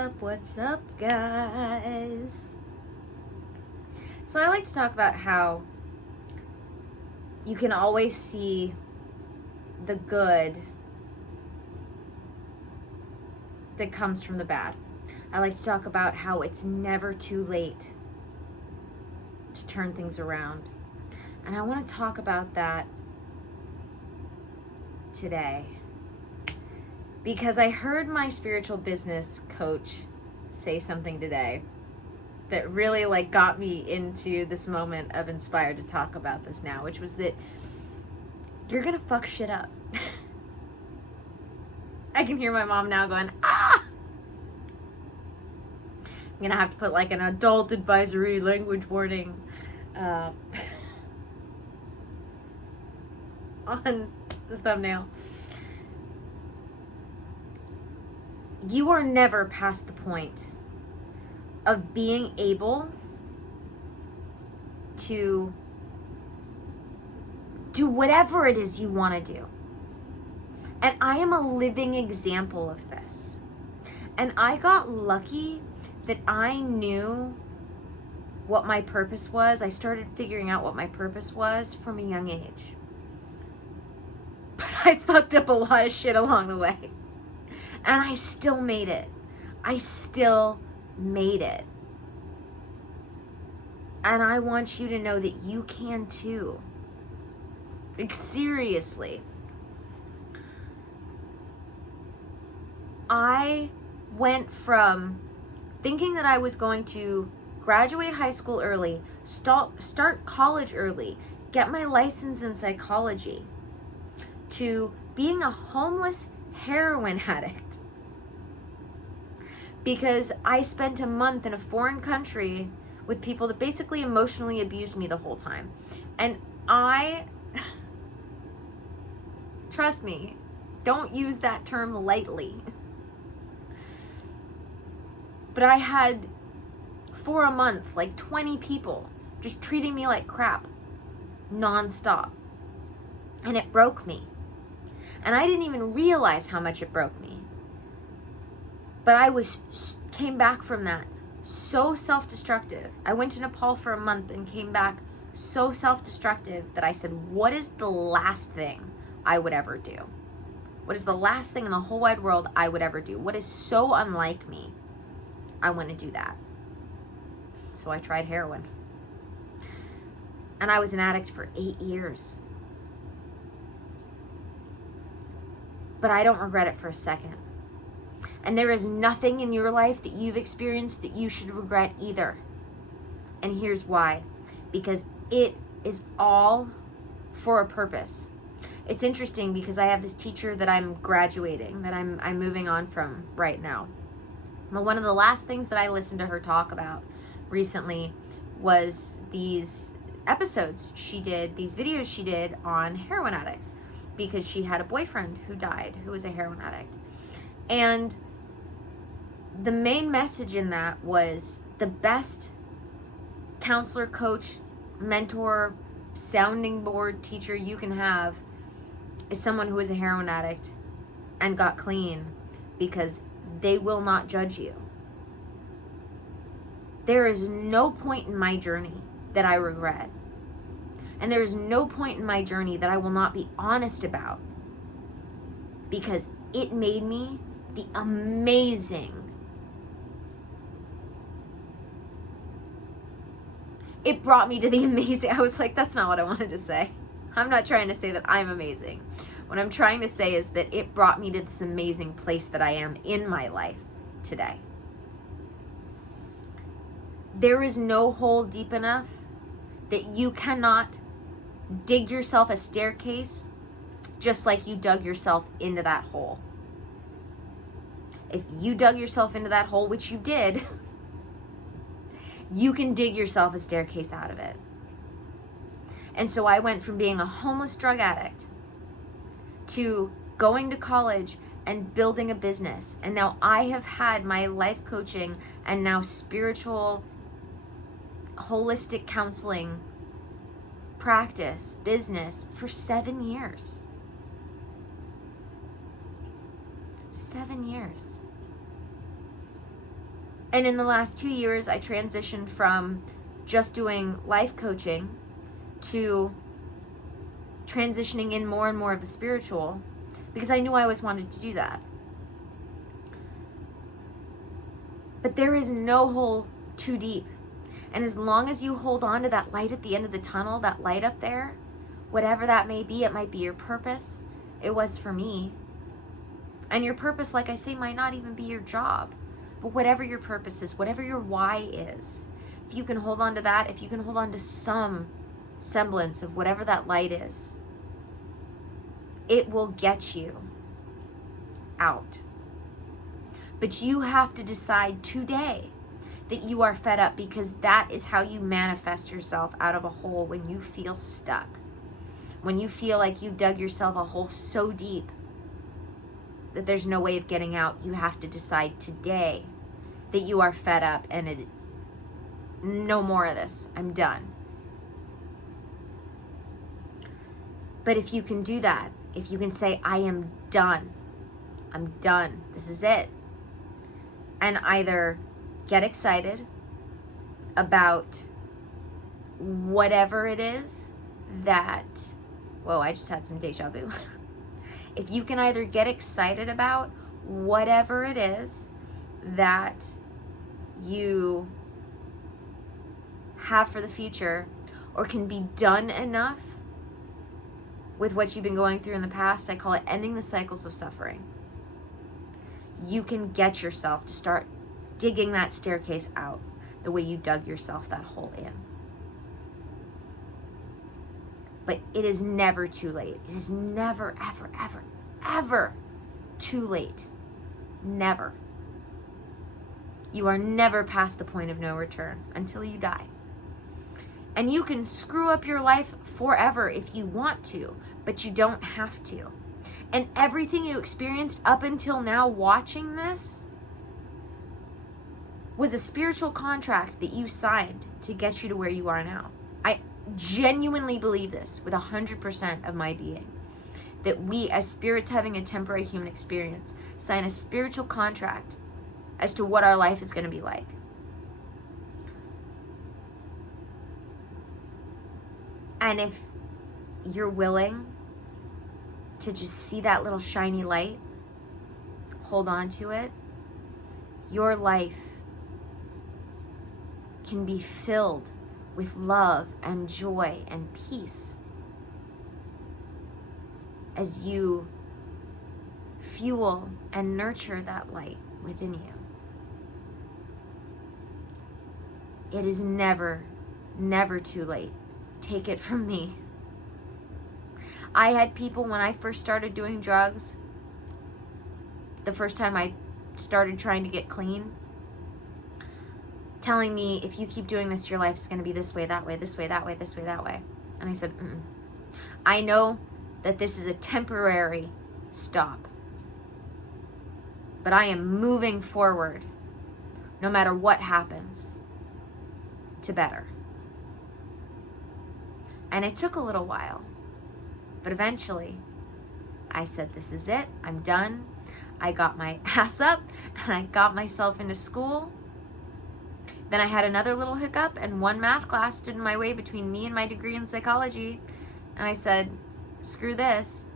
What's up, guys? So I like to talk about how you can always see the good that comes from the bad. I like to talk about how it's never too late to turn things around. And I want to talk about that today because I heard my spiritual business coach say something today that really got me into this moment of inspired to talk about this now, which was that you're gonna fuck shit up. I can hear my mom now going, ah! I'm gonna have to put an adult advisory language warning on the thumbnail. You are never past the point of being able to do whatever it is you want to do. And I am a living example of this. And I got lucky that I knew what my purpose was. I started figuring out what my purpose was from a young age. But I fucked up a lot of shit along the way. And I still made it. I still made it. And I want you to know that you can too. Seriously. I went from thinking that I was going to graduate high school early, start college early, get my license in psychology, to being a homeless heroin addict. Because I spent a month in a foreign country with people that basically emotionally abused me the whole time. And I, trust me, don't use that term lightly. But I had, for a month, 20 people just treating me like crap, nonstop. And it broke me. And I didn't even realize how much it broke me. But I came back from that so self-destructive. I went to Nepal for a month and came back so self-destructive that I said, what is the last thing I would ever do? What is the last thing in the whole wide world I would ever do? What is so unlike me? I want to do that. So I tried heroin. And I was an addict for 8 years. But I don't regret it for a second. And there is nothing in your life that you've experienced that you should regret either. And here's why. Because it is all for a purpose. It's interesting because I have this teacher that I'm graduating, that I'm moving on from right now. Well, one of the last things that I listened to her talk about recently was these episodes she did, these videos she did on heroin addicts, because she had a boyfriend who died, who was a heroin addict. And the main message in that was the best counselor, coach, mentor, sounding board teacher you can have is someone who is a heroin addict and got clean, because they will not judge you. There is no point in my journey that I regret. And there is no point in my journey that I will not be honest about, because it made me the amazing. It brought me to the amazing. I was like, that's not what I wanted to say. I'm not trying to say that I'm amazing. What I'm trying to say is that it brought me to this amazing place that I am in my life today. There is no hole deep enough that you cannot dig yourself a staircase just like you dug yourself into that hole. If you dug yourself into that hole, which you did, you can dig yourself a staircase out of it. And so I went from being a homeless drug addict to going to college and building a business. And now I have had my life coaching and now spiritual, holistic counseling practice, business for 7 years. 7 years. And in the last 2 years, I transitioned from just doing life coaching to transitioning in more and more of the spiritual, because I knew I always wanted to do that. But there is no hole too deep. And as long as you hold on to that light at the end of the tunnel, that light up there, whatever that may be, it might be your purpose. It was for me. And your purpose, like I say, might not even be your job. But whatever your purpose is, whatever your why is, if you can hold on to that, if you can hold on to some semblance of whatever that light is, it will get you out. But you have to decide today that you are fed up, because that is how you manifest yourself out of a hole when you feel stuck. When you feel like you've dug yourself a hole so deep that there's no way of getting out, you have to decide today that you are fed up and no more of this. I'm done. But if you can do that, if you can say, I am done. I'm done. This is it. And either get excited about whatever it is that, whoa, I just had some deja vu. If you can either get excited about whatever it is that you have for the future, or can be done enough with what you've been going through in the past, I call it ending the cycles of suffering. You can get yourself to start digging that staircase out the way you dug yourself that hole in. But it is never too late. It is never, ever, ever, ever too late. Never. You are never past the point of no return until you die. And you can screw up your life forever if you want to, but you don't have to. And everything you experienced up until now watching this was a spiritual contract that you signed to get you to where you are now. I genuinely believe this with 100% of my being. That we, as spirits having a temporary human experience, sign a spiritual contract as to what our life is going to be like. And if you're willing to just see that little shiny light, hold on to it, your life can be filled with love and joy and peace as you fuel and nurture that light within you. It is never, never too late. Take it from me. I had people, when I first started doing drugs, the first time I started trying to get clean, telling me, if you keep doing this, your life is going to be this way, that way, this way, that way, this way, that way. And I said, I know that this is a temporary stop, but I am moving forward, no matter what happens, to better. And it took a little while, but eventually I said, this is it, I'm done. I got my ass up and I got myself into school. Then I had another little hiccup, and one math class stood in my way between me and my degree in psychology. And I said, screw this.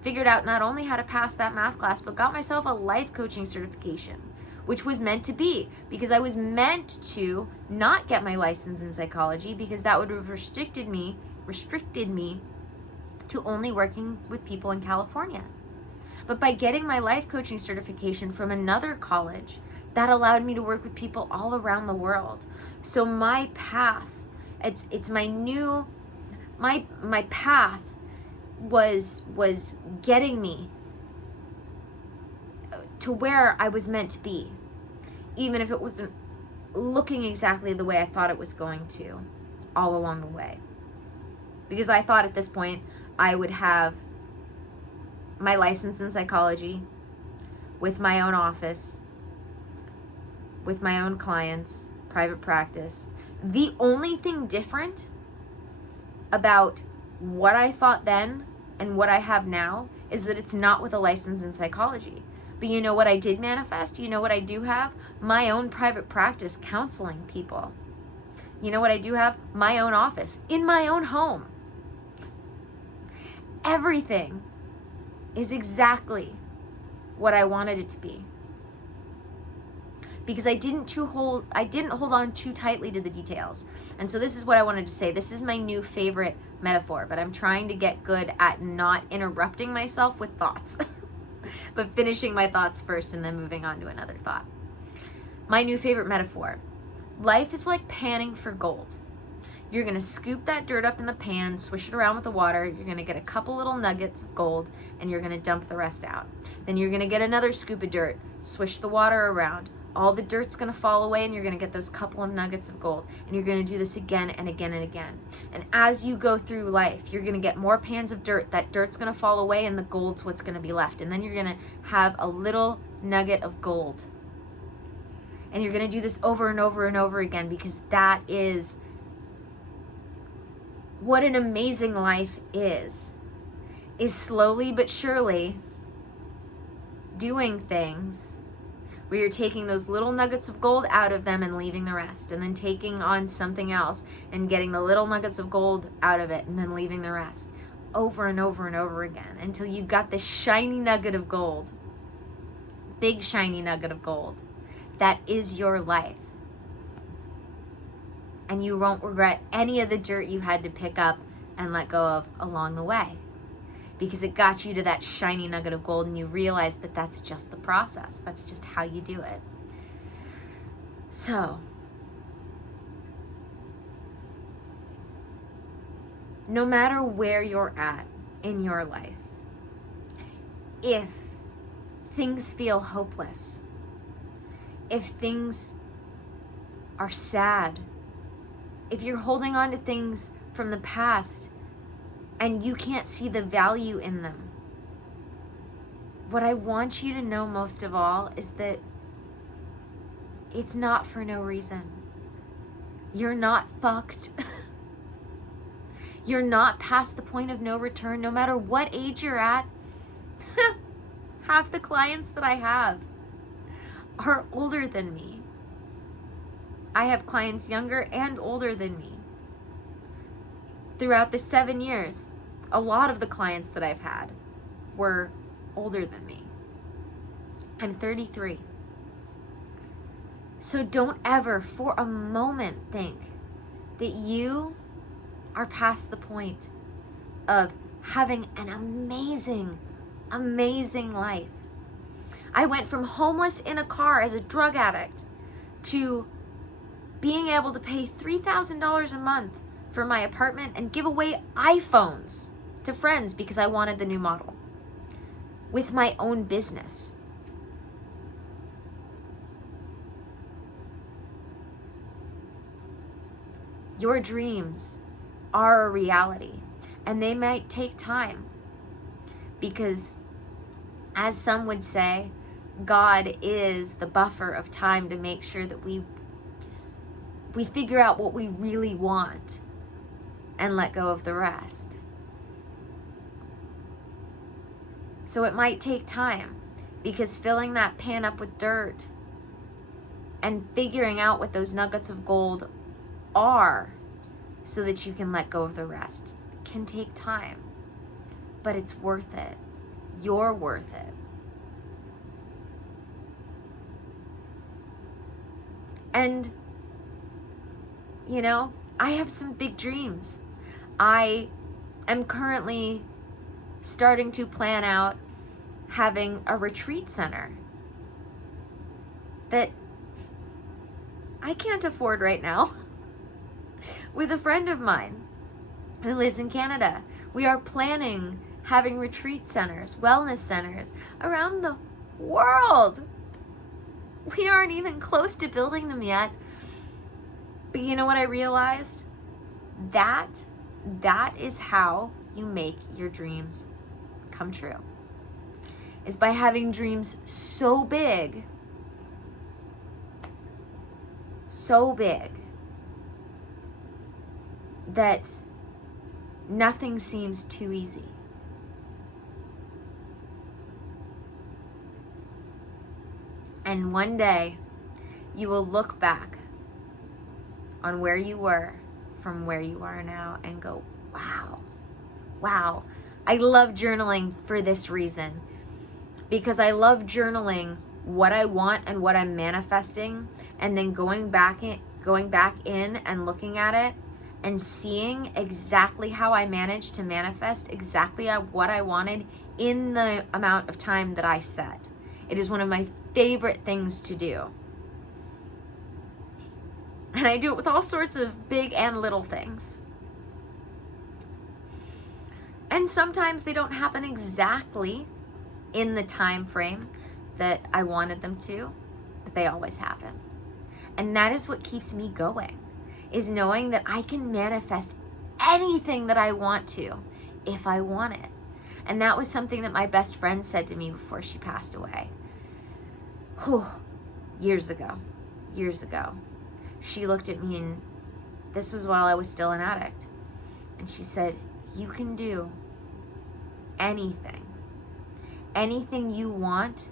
Figured out not only how to pass that math class, but got myself a life coaching certification, which was meant to be, because I was meant to not get my license in psychology, because that would have restricted me to only working with people in California. But by getting my life coaching certification from another college, that allowed me to work with people all around the world. So my path, it's my new, my path was getting me to where I was meant to be, even if it wasn't looking exactly the way I thought it was going to all along the way. Because I thought at this point I would have my license in psychology with my own office, with my own clients, private practice. The only thing different about what I thought then and what I have now is that it's not with a license in psychology. But you know what I did manifest? You know what I do have? My own private practice counseling people. You know what I do have? My own office in my own home. Everything is exactly what I wanted it to be. Because I didn't hold on too tightly to the details. And so this is what I wanted to say. This is my new favorite metaphor, but I'm trying to get good at not interrupting myself with thoughts, but finishing my thoughts first and then moving on to another thought. My new favorite metaphor. Life is like panning for gold. You're going to scoop that dirt up in the pan, swish it around with the water. You're going to get a couple little nuggets of gold, and you're going to dump the rest out. Then you're going to get another scoop of dirt, swish the water around. All the dirt's going to fall away, and you're going to get those couple of nuggets of gold. And you're going to do this again and again and again. And as you go through life, you're going to get more pans of dirt. That dirt's going to fall away, and the gold's what's going to be left. And then you're going to have a little nugget of gold. And you're going to do this over and over and over again, because that is what an amazing life is slowly but surely doing things where you're taking those little nuggets of gold out of them and leaving the rest, and then taking on something else and getting the little nuggets of gold out of it and then leaving the rest, over and over and over again, until you've got this shiny nugget of gold, big shiny nugget of gold. That is your life. And you won't regret any of the dirt you had to pick up and let go of along the way, because it got you to that shiny nugget of gold, and you realize that that's just the process. That's just how you do it. So, no matter where you're at in your life, if things feel hopeless, if things are sad, if you're holding on to things from the past and you can't see the value in them, what I want you to know most of all is that it's not for no reason. You're not fucked. You're not past the point of no return, no matter what age you're at. Half the clients that I have are older than me. I have clients younger and older than me. Throughout the 7 years, a lot of the clients that I've had were older than me. I'm 33. So don't ever for a moment think that you are past the point of having an amazing, amazing life. I went from homeless in a car as a drug addict to being able to pay $3,000 a month for my apartment and give away iPhones to friends because I wanted the new model, with my own business. Your dreams are a reality, and they might take time, because, as some would say, God is the buffer of time to make sure that we figure out what we really want and let go of the rest. So it might take time, because filling that pan up with dirt and figuring out what those nuggets of gold are so that you can let go of the rest can take time. But it's worth it. You're worth it. And you know, I have some big dreams. I am currently starting to plan out having a retreat center that I can't afford right now with a friend of mine who lives in Canada. We are planning having retreat centers, wellness centers around the world. We aren't even close to building them yet. But you know what I realized? That is how you make your dreams come true. Is by having dreams so big that nothing seems too easy. And one day you will look back on where you were from where you are now and go, wow, wow. I love journaling for this reason, because I love journaling what I want and what I'm manifesting, and then going back in and looking at it and seeing exactly how I managed to manifest exactly what I wanted in the amount of time that I set. It is one of my favorite things to do. And I do it with all sorts of big and little things. And sometimes they don't happen exactly in the time frame that I wanted them to, but they always happen. And that is what keeps me going, is knowing that I can manifest anything that I want to if I want it. And that was something that my best friend said to me before she passed away. Years ago. She looked at me, and this was while I was still an addict. And she said, you can do anything. Anything you want,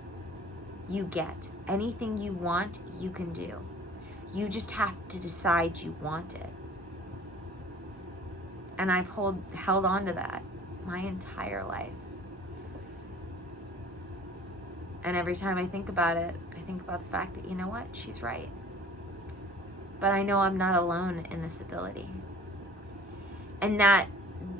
you get. Anything you want, you can do. You just have to decide you want it. And I've held on to that my entire life. And every time I think about it, I think about the fact that, you know what, she's right. But I know I'm not alone in this ability. And that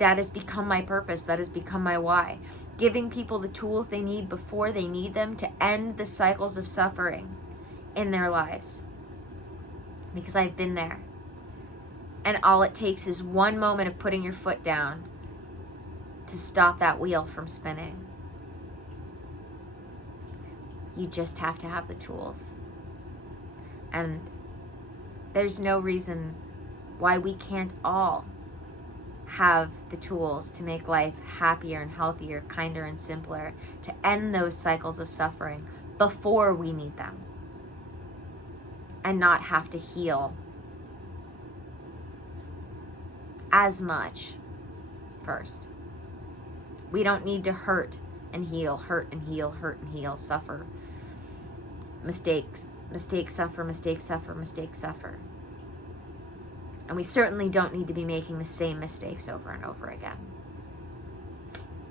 has become my purpose. That has become my why. Giving people the tools they need before they need them to end the cycles of suffering in their lives. Because I've been there. And all it takes is one moment of putting your foot down to stop that wheel from spinning. You just have to have the tools. And there's no reason why we can't all have the tools to make life happier and healthier, kinder and simpler, to end those cycles of suffering before we need them, and not have to heal as much first. We don't need to hurt and heal, suffer. Mistakes, suffer. And we certainly don't need to be making the same mistakes over and over again.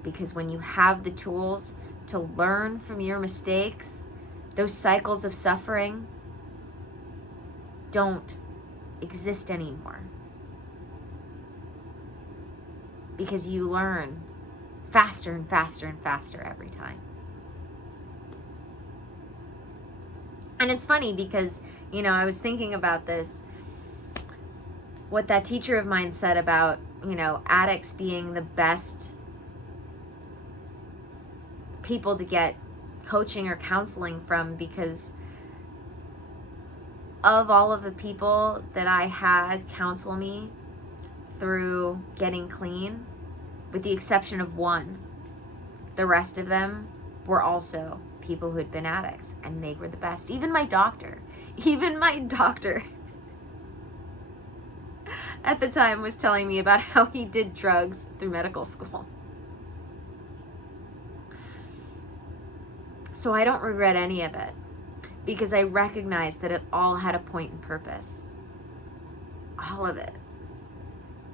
Because when you have the tools to learn from your mistakes, those cycles of suffering don't exist anymore. Because you learn faster and faster and faster every time. And it's funny because, I was thinking about this, what that teacher of mine said about, addicts being the best people to get coaching or counseling from, because of all of the people that I had counsel me through getting clean, with the exception of one, the rest of them were also people who had been addicts, and they were the best. Even my doctor at the time was telling me about how he did drugs through medical school. So I don't regret any of it, because I recognize that it all had a point and purpose. All of it.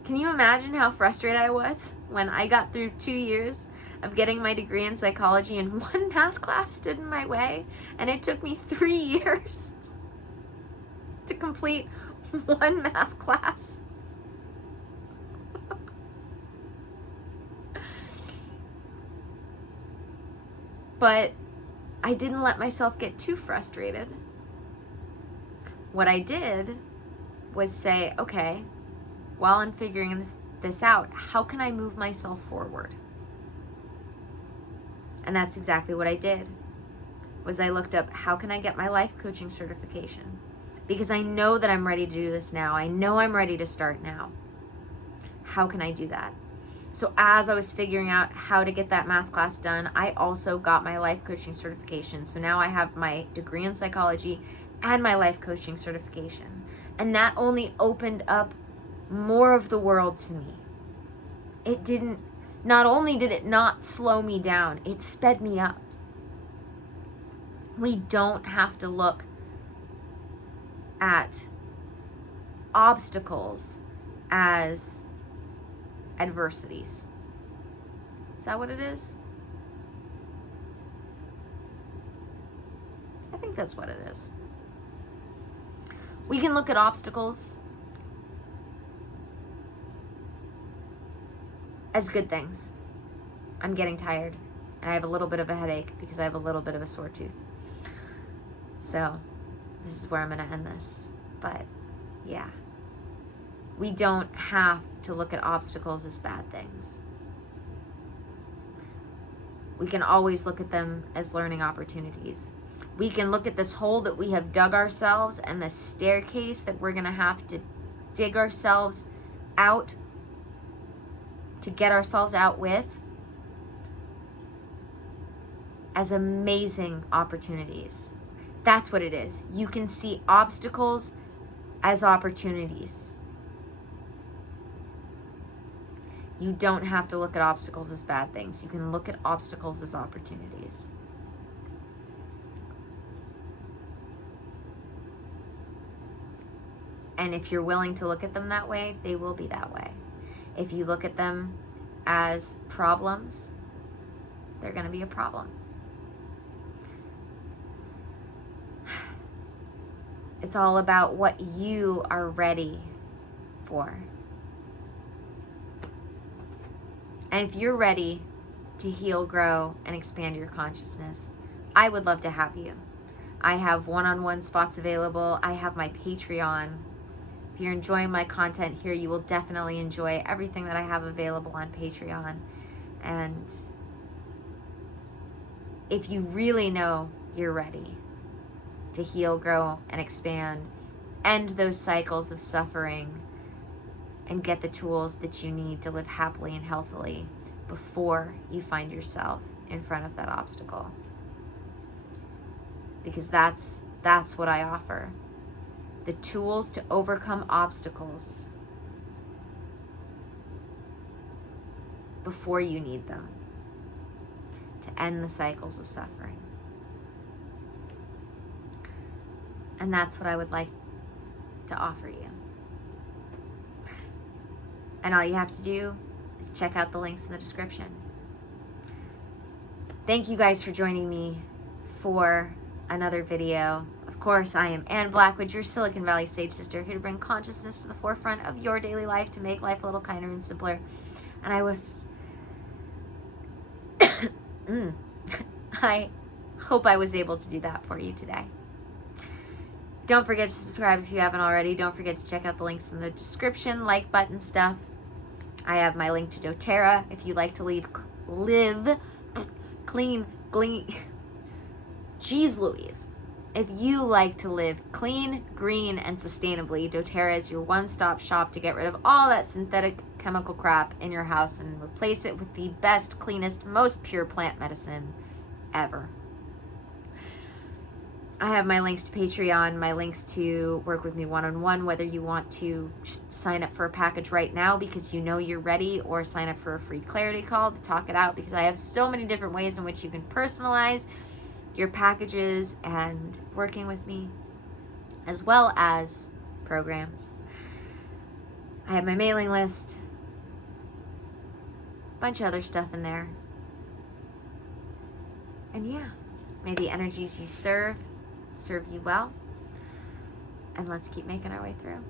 Can you imagine how frustrated I was when I got through 2 years of getting my degree in psychology and one math class stood in my way, and it took me 3 years to complete one math class? But I didn't let myself get too frustrated. What I did was say, okay, while I'm figuring this out, how can I move myself forward? And that's exactly what I did. Was I looked up, how can I get my life coaching certification? Because I know that I'm ready to do this now. I know I'm ready to start now. How can I do that? So as I was figuring out how to get that math class done, I also got my life coaching certification. So now I have my degree in psychology and my life coaching certification. And that only opened up more of the world to me. Not only did it not slow me down, it sped me up. We don't have to look at obstacles as adversities. Is that what it is? I think that's what it is. We can look at obstacles as good things. I'm getting tired and I have a little bit of a headache because I have a little bit of a sore tooth. So this is where I'm going to end this. But yeah, we don't have to look at obstacles as bad things. We can always look at them as learning opportunities. We can look at this hole that we have dug ourselves and the staircase that we're going to have to dig ourselves out to get ourselves out with as amazing opportunities. That's what it is. You can see obstacles as opportunities. You don't have to look at obstacles as bad things. You can look at obstacles as opportunities. And if you're willing to look at them that way, they will be that way. If you look at them as problems, they're going to be a problem. It's all about what you are ready for. And if you're ready to heal, grow, and expand your consciousness, I would love to have you. I have one-on-one spots available. I have my Patreon. If you're enjoying my content here, you will definitely enjoy everything that I have available on Patreon. And if you really know you're ready to heal, grow, and expand, end those cycles of suffering, and get the tools that you need to live happily and healthily before you find yourself in front of that obstacle. Because that's what I offer. The tools to overcome obstacles before you need them to end the cycles of suffering. And that's what I would like to offer you. And all you have to do is check out the links in the description. Thank you guys for joining me for another video. Of course, I am Anne Blackwood, your Silicon Valley Sage Sister, here to bring consciousness to the forefront of your daily life to make life a little kinder and simpler. And I hope I was able to do that for you today. Don't forget to subscribe if you haven't already. Don't forget to check out the links in the description, like button stuff. I have my link to dōTERRA if you like to live clean. Jeez Louise. If you like to live clean, green, and sustainably, dōTERRA is your one-stop shop to get rid of all that synthetic chemical crap in your house and replace it with the best, cleanest, most pure plant medicine ever. I have my links to Patreon, my links to work with me one-on-one, whether you want to just sign up for a package right now because you know you're ready, or sign up for a free clarity call to talk it out, because I have so many different ways in which you can personalize your packages and working with me, as well as programs. I have my mailing list, a bunch of other stuff in there. And yeah, may the energies you serve you well, and let's keep making our way through.